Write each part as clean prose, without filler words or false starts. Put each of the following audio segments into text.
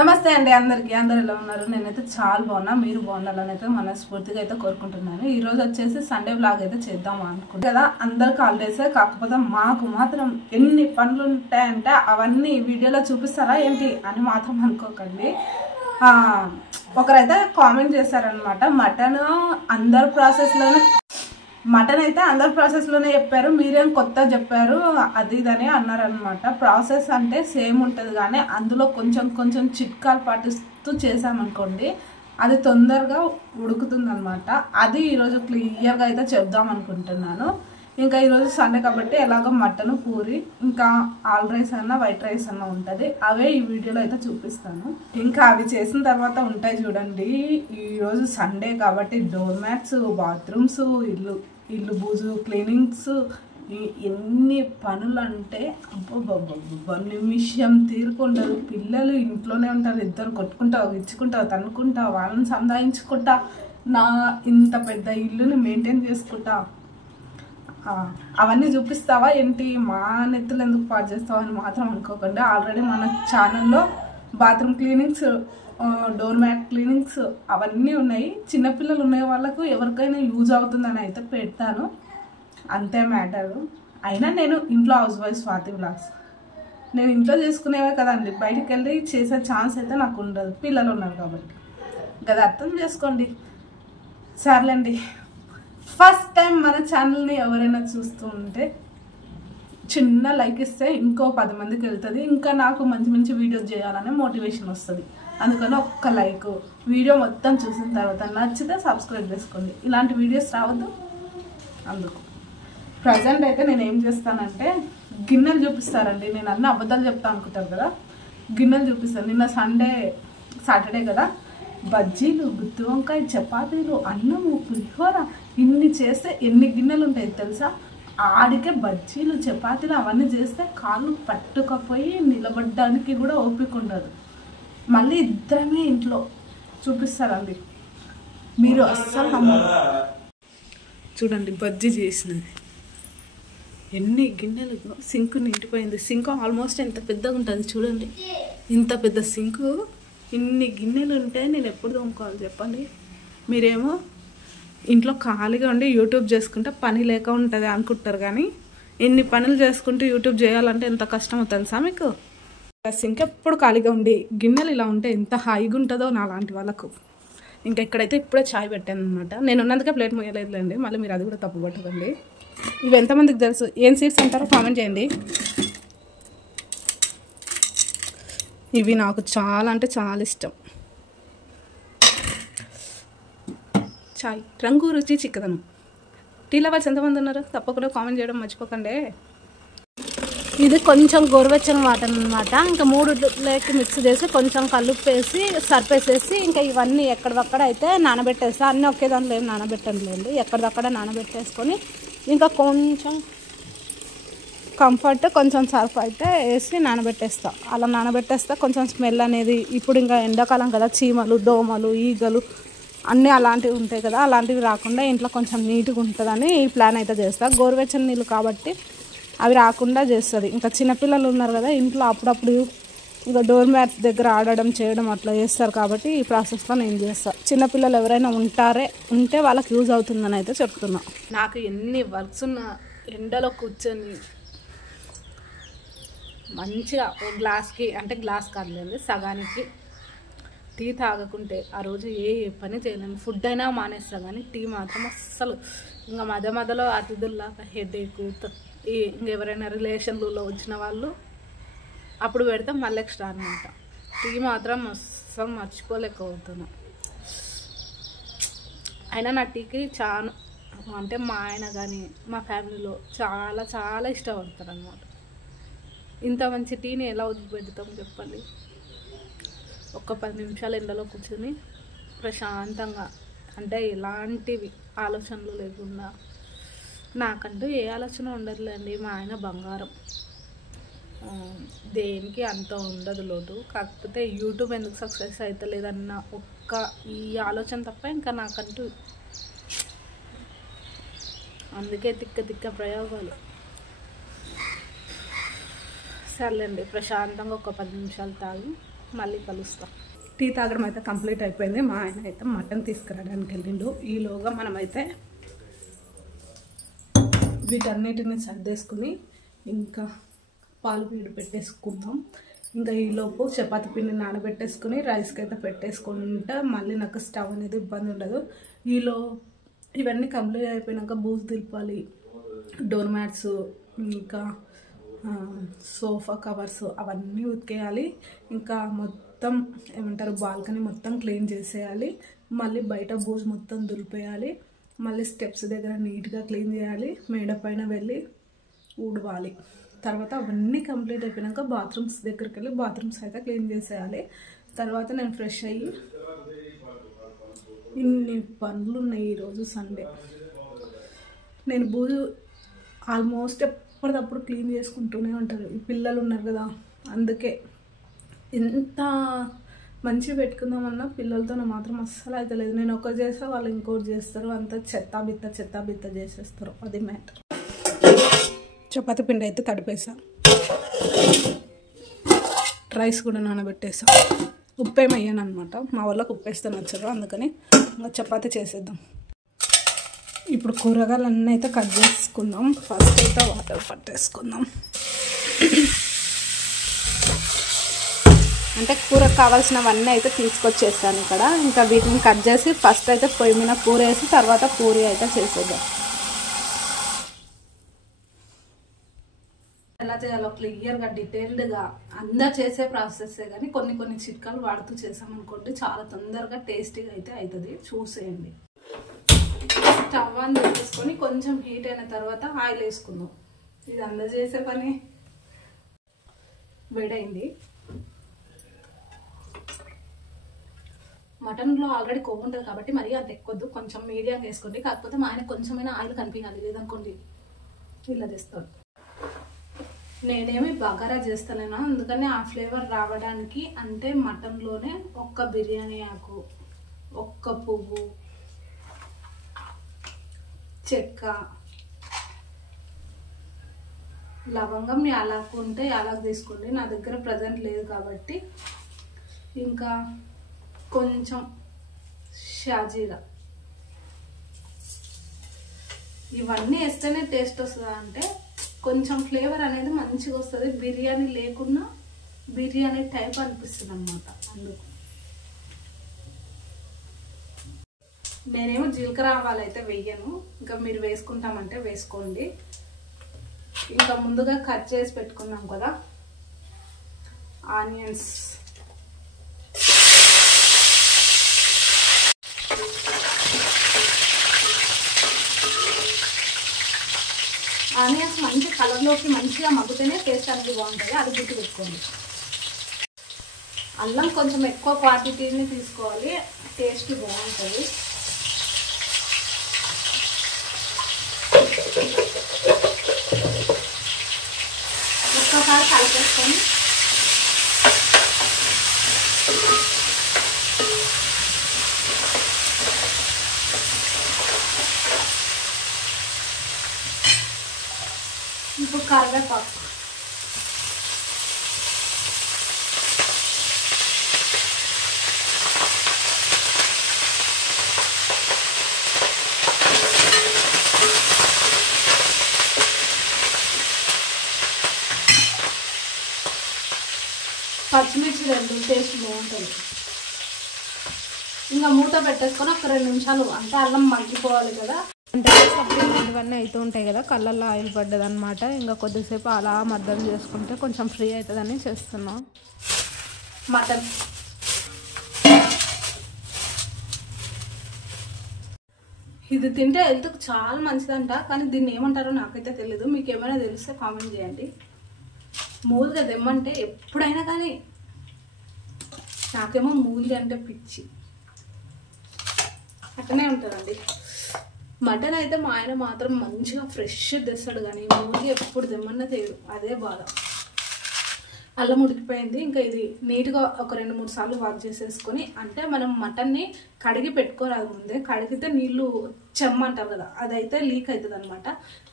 నమస్తే అండి అందరికీ. అందరు ఎలా ఉన్నారు? నేనైతే చాలా బాగున్నా, మీరు బాగుండాలని అయితే మనస్ఫూర్తిగా అయితే కోరుకుంటున్నాను. ఈ రోజు వచ్చేసి సండే వ్లాగ్ అయితే చేద్దాం అనుకుంటున్నాను కదా. అందరికి హాలిడేసే, కాకపోతే మాకు మాత్రం ఎన్ని పనులు ఉంటాయంటే అవన్నీ వీడియోలో చూపిస్తారా ఏంటి అని మాత్రం అనుకోకండి. ఒకరైతే కామెంట్ చేశారనమాట, మటన్ అయితే అందరు ప్రాసెస్లోనే చెప్పారు, మీరేం కొత్త చెప్పారు అది ఇదని అన్నారనమాట. ప్రాసెస్ అంటే సేమ్ ఉంటుంది కానీ అందులో కొంచెం కొంచెం చిట్కాలు పాటిస్తూ చేసామనుకోండి అది తొందరగా ఉడుకుతుంది అనమాట. అది ఈరోజు క్లియర్గా అయితే చెప్దాం అనుకుంటున్నాను. ఇంకా ఈరోజు సండే కాబట్టి ఎలాగో మటన్, పూరి, ఇంకా ఆల్ రైస్ అన్న వైట్ రైస్ అన్న ఉంటుంది. అవే ఈ వీడియోలో అయితే చూపిస్తాను. ఇంకా అవి చేసిన తర్వాత ఉంటాయి చూడండి. ఈరోజు సండే కాబట్టి డోర్ మ్యాట్స్, బాత్రూమ్స్, ఇల్లు బూజు, క్లీనింగ్స్, ఎన్ని పనులు అంటే అబ్బో నిమిషం తీరుకుంటారు. పిల్లలు ఇంట్లోనే ఉంటారు, ఇద్దరు కొట్టుకుంటావు, ఇచ్చుకుంటావు, తన్నుకుంటావు, వాళ్ళని సంధాయించుకుంటా ఇంత పెద్ద ఇల్లుని మెయింటైన్ చేసుకుంటా. అవన్నీ చూపిస్తావా ఏంటి, మా నెత్తులు ఎందుకు పాడు చేస్తావు అని మాత్రం అనుకోకండి. ఆల్రెడీ మన ఛానల్లో bathroom cleanings, door mat cleanings అవన్నీ ఉన్నాయి. చిన్నపిల్లలు ఉన్న వాళ్ళకు ఎవరికైనా యూజ్ అవుతుందని అయితే పెడతాను, అంతే మ్యాటరు. అయినా నేను ఇంట్లో హౌస్ వైఫ్ స్వాతి వ్లాగ్స్, నేను ఇంట్లో చేసుకునేవే కదండి, బయటికి వెళ్ళి చేసే ఛాన్స్ అయితే నాకు ఉండదు, పిల్లలు ఉన్నారు కాబట్టి. కదా అర్థం చేసుకోండి. సర్లేండి, ఫస్ట్ టైం మన ఛానల్ని ఎవరైనా చూస్తూ ఉంటే చిన్న లైక్ ఇస్తే ఇంకో 10 మందికి వెళ్తుంది, ఇంకా నాకు మంచి మంచి వీడియోస్ చేయాలనే మోటివేషన్ వస్తుంది. అందుకని ఒక్క లైక్, వీడియో మొత్తం చూసిన తర్వాత నచ్చితే సబ్స్క్రైబ్ చేసుకోండి. ఇలాంటి వీడియోస్ రావద్దు అందుకు. ప్రజెంట్ అయితే నేను ఏం చేస్తానంటే గిన్నెలు చూపిస్తారండి. నేను అన్ని అబద్ధాలు చెప్తాను అనుకుంటారు కదా, గిన్నెలు చూపిస్తాను. నిన్న సాటర్డే కదా, బజ్జీలు, గుత్తి వంకాయ, చపాతీలు, అన్నము, పులిహోర ఇన్ని చేస్తే ఎన్ని గిన్నెలు ఉంటాయి తెలుసా? ఆడికే బజ్జీలు, చపాతీలు అవన్నీ చేస్తే కాళ్ళు పట్టుకపోయి నిలబడడానికి కూడా ఓపిక ఉండదు. మళ్ళీ ఇద్దరమే ఇంట్లో చూపిస్తారండి, మీరు అస్సలు నమ్మరు. చూడండి బజ్జీ చేసినది ఎన్ని గిన్నెలు, సింకు నిండిపోయింది. సింకు ఆల్మోస్ట్ ఎంత పెద్దగా ఉంటుంది చూడండి, ఇంత పెద్ద సింకు, ఇన్ని గిన్నెలు ఉంటే నేను ఎప్పుడు తోముకోవాలి చెప్పండి? మీరేమో ఇంట్లో ఖాళీగా ఉండి యూట్యూబ్ చేసుకుంటే పని లేక ఉంటుంది అనుకుంటారు, కానీ ఇన్ని పనులు చేసుకుంటూ యూట్యూబ్ చేయాలంటే ఎంత కష్టమో తెలుసా మీకు? సింక్ ఎప్పుడు ఖాళీగా ఉండి గిన్నెలు ఇలా ఉంటే ఎంత హాయిగా ఉంటుందో నా లాంటి వాళ్ళకు. ఇంకా ఇక్కడైతే ఇప్పుడే చాయ్ పెట్టాను అనమాట. నేను ఉన్నందుకే ప్లేట్ మొయ్యలేదులేండి, మళ్ళీ మీరు అది కూడా తప్పు పట్టకండి. ఇవి ఎంతమందికి తెలుసు, ఏం సీడ్స్ అంటారో కామెంట్ చేయండి. ఇవి నాకు చాలా అంటే చాలా ఇష్టం. చాయ్ రంగు, రుచి, చిక్కదనం. టీ లవర్స్ ఎంతమంది ఉన్నారు తప్పకుండా కామెంట్ చేయడం మర్చిపోకండి. ఇది కొంచెం గోరువెచ్చని వాటర్ అనమాట. ఇంకా 3 మిక్స్ చేసి కొంచెం కల్లుప్పు వేసి సర్పేసేసి ఇంకా ఇవన్నీ ఎక్కడిదక్కడ అయితే నానబెట్టేస్తా. అన్నీ ఒకే దాంట్లో ఏం నానబెట్టండి, ఎక్కడిదక్కడ నానబెట్టేసుకొని ఇంకా కొంచెం కంఫర్ట్, కొంచెం సర్ఫ్ అయితే వేసి నానబెట్టేస్తా. అలా నానబెట్టేస్తా కొంచెం స్మెల్ అనేది. ఇప్పుడు ఇంకా ఎండాకాలం కదా, చీమలు, దోమలు, ఈగలు అన్నీ అలాంటివి ఉంటాయి కదా, అలాంటివి రాకుండా ఇంట్లో కొంచెం నీట్గా ఉంటుందని ఈ ప్లాన్ అయితే చేస్తా. గోరువెచ్చని నీళ్ళు కాబట్టి అవి రాకుండా చేస్తుంది. ఇంకా చిన్నపిల్లలు ఉన్నారు కదా ఇంట్లో, అప్పుడప్పుడు ఇంకా డోర్ మ్యాట్స్ దగ్గర ఆడడం చేయడం అట్లా చేస్తారు కాబట్టి ఈ ప్రాసెస్లో నేను చేస్తాను. చిన్నపిల్లలు ఎవరైనా ఉంటే వాళ్ళకి యూజ్ అవుతుందని అయితే చెప్తున్నా. నాకు ఎన్ని వర్క్స్ ఉన్నా ఎండలో కూర్చొని మంచిగా ఓ గ్లాస్కి, అంటే గ్లాస్ కాదులేండి సగానికి టీ తాగకుంటే ఆ రోజు ఏ పని చేయలేను. ఫుడ్ అయినా మానేస్తా కానీ టీ మాత్రం అస్సలు. ఇంకా మధ్యలో అతిథుల్లాగా హెడేక్, ఇంకెవరైనా రిలేషన్లలో వచ్చిన వాళ్ళు అప్పుడు పెడితే మళ్ళీ ఎక్స్ట్రా అనమాట. టీ మాత్రం అస్సలు మర్చిపోలేకపోతున్నా. అయినా నా టీకి చాలా, అంటే మా ఆయన కానీ మా ఫ్యామిలీలో చాలా చాలా ఇష్టపడతారు అనమాట. ఇంత మంచి టీని ఎలా వదిలిపెడతాం చెప్పండి? ఒక 10 నిమిషాలు ఎండలో కూర్చొని ప్రశాంతంగా, అంటే ఎలాంటివి ఆలోచనలు లేకుండా, నాకంటూ ఏ ఆలోచన ఉండదులేండి. మా ఆయన బంగారం, దేనికి అంత ఉండదు లోటు. కాకపోతే యూట్యూబ్ ఎందుకు సక్సెస్ అవుతలేదన్న ఒక్క ఈ ఆలోచన తప్ప ఇంకా నాకంటూ, అందుకే తిక్క ప్రయోగాలు. సర్లేండి, ప్రశాంతంగా ఒక 10 నిమిషాలు తాగి మళ్ళీ కలుస్తాం. టీ తాగడం అయితే కంప్లీట్ అయిపోయింది. మా ఆయన అయితే మటన్ తీసుకురావడానికి వెళ్ళిండు. ఈలోగా మనమైతే వీటన్నిటిని సర్దేసుకుని ఇంకా పాలు వేడి పెట్టేసుకుందాం. ఇంకా ఈలోపు చపాతి పిండి నానబెట్టేసుకుని రైస్కి అయితే పెట్టేసుకుంటే మళ్ళీ నాకు స్టవ్ అనేది ఇబ్బంది ఉండదు. ఇవన్నీ కంప్లీట్ అయిపోయినాక బూజు దులపాలి, డోర్ మ్యాట్స్ ఇంకా సోఫా కవర్స్ అవన్నీ ఉతికేయాలి. ఇంకా మొత్తం ఏమంటారు బాల్కనీ మొత్తం క్లీన్ చేసేయాలి. మళ్ళీ బయట బూజు మొత్తం దులిపేయాలి. మళ్ళీ స్టెప్స్ దగ్గర నీట్గా క్లీన్ చేయాలి. మేడ పైన వెళ్ళి ఊడవాలి. తర్వాత అవన్నీ కంప్లీట్ అయిపోయినాక బాత్రూమ్స్ దగ్గరికి వెళ్ళి బాత్రూమ్స్ అయితే క్లీన్ చేసేయాలి. తర్వాత నేను ఫ్రెష్ అయ్యి ఇన్ని పనులు ఉన్నాయి. ఈరోజు సండే నేను బూజు ఆల్మోస్ట్ ఎప్పటికప్పుడు క్లీన్ చేసుకుంటూనే ఉంటారు. ఈ పిల్లలు ఉన్నారు కదా, అందుకే ఎంత మంచిగా పెట్టుకుందామన్నా పిల్లలతో మాత్రం అస్సలు అయితే లేదు. నేను ఒకటి చేస్తే వాళ్ళు ఇంకోటి చేస్తారు. అంత చెత్తా బిత్త చేసేస్తారు. అది మ్యాటర్. చపాతి పిండి అయితే తడిపేసా, రైస్ కూడా నానబెట్టేసా. ఉప్పు ఏమి వేయను అనమాట, మా వాళ్ళకి ఉప్పు వేస్తే నచ్చదు, అందుకని ఇంకా చపాతి చేసేద్దాం. ఇప్పుడు కూరగాయలు అన్నీ అయితే కట్ చేసుకుందాం. ఫస్ట్ అయితే వాటర్ పట్టేసుకుందాం. అంటే కూరకు కావాల్సినవన్నీ అయితే తీసుకొచ్చేస్తాను ఇక్కడ. ఇంకా వీటిని కట్ చేసి ఫస్ట్ అయితే పొయ్యి మీద కూర వేసి తర్వాత పూరి అయితే చేసేద్దాం. ఎలా చేయాలో క్లియర్గా డీటెయిల్డ్గా అందరు చేసే ప్రాసెస్సే, కానీ కొన్ని చిట్కాలు వాడుతూ చేసామనుకోండి చాలా తొందరగా టేస్టీగా అయితే అవుతుంది. చూసేయండి. స్టవ్ ఆన్ చేసుకొని కొంచెం హీట్ అయిన తర్వాత ఆయిల్ వేసుకుందాం. ఇది అందరు చేసే పని. వేడైంది. మటన్లో ఆల్రెడీ కొవ్వు ఉంటుంది కాబట్టి మరీ అంత ఎక్కువద్దు, కొంచెం మీడియంగా వేసుకోండి. కాకపోతే మా ఆయన కొంచెమైనా ఆయిల్ కనిపించాలి, లేదనుకోండి ఇలా చేస్తాడు. నేనేమి బగారా చేస్తలేనా, అందుకని ఆ ఫ్లేవర్ రావడానికి అంటే మటన్లోనే ఒక్క బిర్యానీ ఆకు, ఒక్క పువ్వు, చెక్క, లవంగం, యాలకు ఉంటే యాలకు తీసుకోండి. నా దగ్గర ప్రజెంట్ లేదు కాబట్టి ఇంకా కొంచెం షాజీరా, ఇవన్నీ వేస్తేనే టేస్ట్ వస్తుందా అంటే కొంచెం ఫ్లేవర్ అనేది మంచిగా వస్తుంది. బిర్యానీ లేకున్నా బిర్యానీ టైప్ అనిపిస్తుంది అన్నమాట. అందుకు నేనేమో జీలకర్ర ఆవాలు అయితే వెయ్యను, ఇంకా మీరు వేసుకుంటామంటే వేసుకోండి. ఇంకా ముందుగా కట్ చేసి పెట్టుకున్నాం కదా ఆనియన్స్, ఆనియన్స్ మంచి కలర్లోకి మంచిగా మగ్గుతేనే టేస్ట్ అనేది బాగుంటుంది, అది గుర్తు పెట్టుకోండి. అల్లం కొంచెం ఎక్కువ క్వాంటిటీని తీసుకోవాలి, టేస్ట్ బాగుంటుంది. ఒక్కసారి కలిపేసుకొని ఇప్పుడు కరివేపాకు, పచ్చిమిర్చి 2 టేస్ట్ బాగుంటుంది. ఇంకా మూత పెట్టేసుకొని ఒక 2 నిమిషాలు, అంటే అల్లం మగ్గిపోవాలి కదా, అంటే ఇవన్నీ అవుతూ ఉంటాయి కదా, కళ్ళల్లో ఆయిల్ పడ్డది అనమాట. ఇంకా కొద్దిసేపు అలా మద్దం చేసుకుంటే కొంచెం ఫ్రీ అవుతుందని చేస్తున్నాం. మటన్ ఇది తింటే హెల్త్కి చాలా మంచిదంట, కానీ దీన్ని ఏమంటారో నాకైతే తెలీదు. మీకు ఏమైనా తెలిస్తే కామెంట్ చేయండి. మూలుగా దెమ్మంటే ఎప్పుడైనా కానీ, నాకేమో మూలిగా అంటే పిచ్చి, అట్లనే ఉంటుందండి. మటన్ అయితే మా ఆయన మాత్రం మంచిగా ఫ్రెష్ తెస్తాడు, కానీ మూలిగా ఎప్పుడు దెమ్మన్నా తేడు, అదే బాధ. అల్లం ఉడికిపోయింది. ఇంకా ఇది నీట్గా ఒక 2-3 సార్లు వాష్ చేసేసుకొని, అంటే మనం మటన్ని కడిగి పెట్టుకోరాదు ముందే, కడిగితే నీళ్ళు చెమ్మంటారు కదా, అదైతే లీక్ అవుతుంది అనమాట.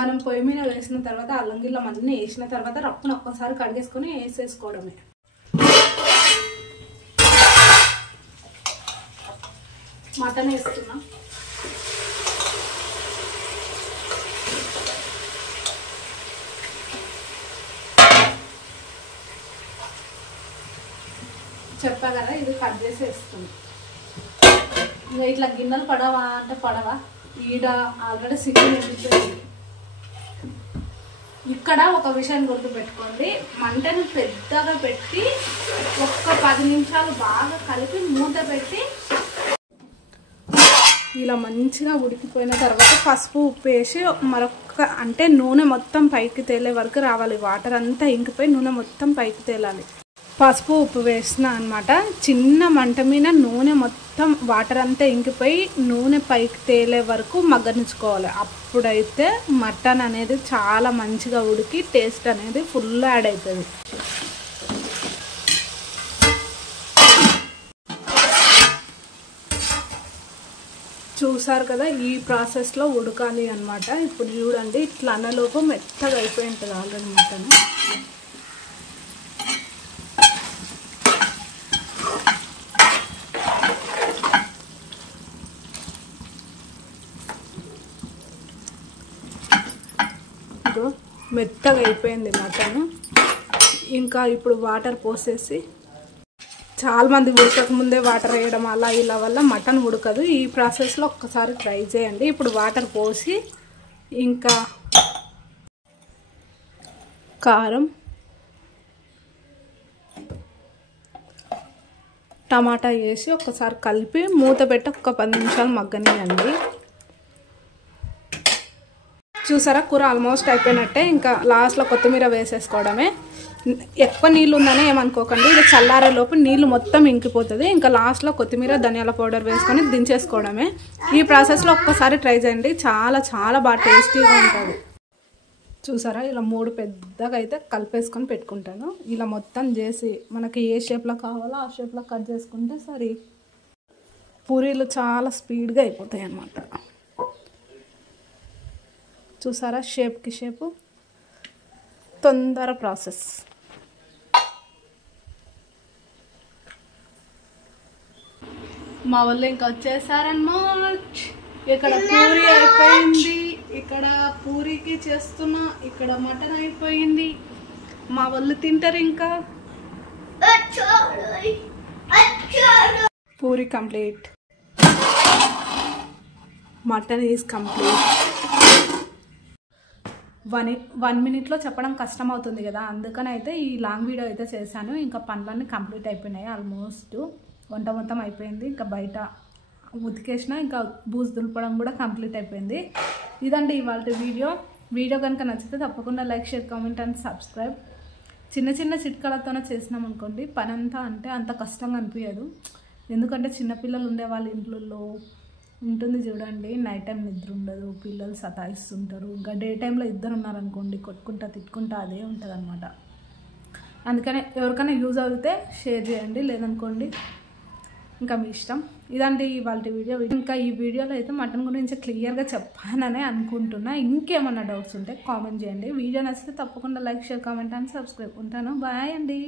మనం పొయ్యి మీద వేసిన తర్వాత అల్లం గిల్లం అన్నీ వేసిన తర్వాత రప్పున ఒక్కసారి కడిగేసుకొని వేసేసుకోవడమే. మటన్ వేస్తున్నా. చెప్పా కదా, ఇది కట్ చేసి వేస్తుంది. ఇంకా ఇట్లా గిన్నెలు పడవా అంటే పడవా, ఈడ ఆల్రెడీ సిగ్నల్ ఎండిపోయింది. ఇక్కడ ఒక విషయం గుర్తుపెట్టుకోండి, మంటను పెద్దగా పెట్టి ఒక్క 10 నిమిషాలు బాగా కలిపి మూత పెట్టి ఇలా మంచిగా ఉడికిపోయిన తర్వాత పసుపు ఉప్పు వేసి మరొక అంటే నూనె మొత్తం పైకి తేలే వరకు రావాలి. వాటర్ అంతా ఇంకిపోయి నూనె మొత్తం పైకి తేలాలి. పసుపు ఉప్పు వేసిన అనమాట. చిన్న మంట మీద నూనె మొత్తం వాటర్ అంతా ఇంకిపోయి నూనె పైకి తేలే వరకు మగ్గనించుకోవాలి. అప్పుడైతే మటన్ అనేది చాలా మంచిగా ఉడికి టేస్ట్ అనేది ఫుల్ యాడ్ అవుతుంది. చూసారు కదా, ఈ ప్రాసెస్లో ఉడకాలి అనమాట. ఇప్పుడు చూడండి, ఇట్లా అన్నలోపు మెత్తగా అయిపోయి ఉంటుంది ఆల్రెడీ మటన్. మెత్తగా అయిపోయింది మటన్. ఇంకా ఇప్పుడు వాటర్ పోసేసి, చాలామంది ఉడకకముందే వాటర్ వేయడం అలా ఇలా వల్ల మటన్ ఉడకదు. ఈ ప్రాసెస్లో ఒక్కసారి ట్రై చేయండి. ఇప్పుడు వాటర్ పోసి ఇంకా కారం, టమాటా వేసి ఒక్కసారి కలిపి మూత పెట్టి ఒక 10 నిమిషాలు మగ్గనియండి. చూసారా, కూర ఆల్మోస్ట్ అయిపోయినట్టే. ఇంకా లాస్ట్లో కొత్తిమీర వేసేసుకోవడమే. ఎక్కువ నీళ్ళు ఉందని ఏమనుకోకండి, ఇది చల్లారేలోపు నీళ్ళు మొత్తం ఇంకిపోతుంది. ఇంకా లాస్ట్లో కొత్తిమీర ధనియాల పౌడర్ వేసుకొని దించేసుకోవడమే. ఈ ప్రాసెస్లో ఒక్కసారి ట్రై చేయండి, చాలా చాలా బాగా టేస్టీగా ఉంటుంది. చూసారా, ఇలా 3 పెద్దగా అయితే కలిపేసుకొని పెట్టుకుంటాను. ఇలా మొత్తం చేసి మనకి ఏ షేప్లో కావాలో ఆ షేప్లో కట్ చేసుకుంటే సరే పూరీలు చాలా స్పీడ్గా అయిపోతాయి అన్నమాట. చూసారా, షేప్కి షేపు, తొందర ప్రాసెస్. మా వాళ్ళు ఇంకా వచ్చేసారన్నమాట. ఇక్కడ పూరి అయిపోయింది, ఇక్కడ పూరికి చేస్తున్నా, ఇక్కడ మటన్ అయిపోయింది. మా వాళ్ళు తింటారు. ఇంకా puri complete, mutton is complete. 1 మినిట్లో చెప్పడం కష్టం అవుతుంది కదా, అందుకని అయితే ఈ లాంగ్ వీడియో అయితే చేశాను. ఇంకా పనులన్నీ కంప్లీట్ అయిపోయినాయి. ఆల్మోస్ట్ వంట మొత్తం అయిపోయింది. ఇంకా బయట ఉతికేసిన, ఇంకా బూజు దులపడం కూడా కంప్లీట్ అయిపోయింది. ఇదండి ఇవాళ వీడియో కనుక నచ్చితే తప్పకుండా like, share, comment and subscribe. చిన్న చిన్న చిట్కాలతోనే చేసినాం అనుకోండి, పని అంతా అంటే అంత కష్టంగా అనిపించదు. ఎందుకంటే చిన్నపిల్లలు ఉండే వాళ్ళ ఇంట్లో ఉంటుంది చూడండి, నైట్ టైం నిద్ర ఉండదు, పిల్లలు సతాయిస్తుంటారు. ఇంకా డే టైంలో ఇద్దరు ఉన్నారనుకోండి, కొట్టుకుంటా తిట్టుకుంటా అదే ఉంటుంది అనమాట. అందుకనే ఎవరికైనా యూజ్ అవుతే షేర్ చేయండి, లేదనుకోండి ఇంకా మీ ఇష్టం. ఇదండి ఇవాళ వీడియో. ఇంకా ఈ వీడియోలో అయితే మటన్ గురించి క్లియర్గా చెప్పాననే అనుకుంటున్నా. ఇంకేమన్నా డౌట్స్ ఉంటే కామెంట్ చేయండి. వీడియో నచ్చితే తప్పకుండా like, share, comment and subscribe. ఉంటాను. బాయ్ అండి.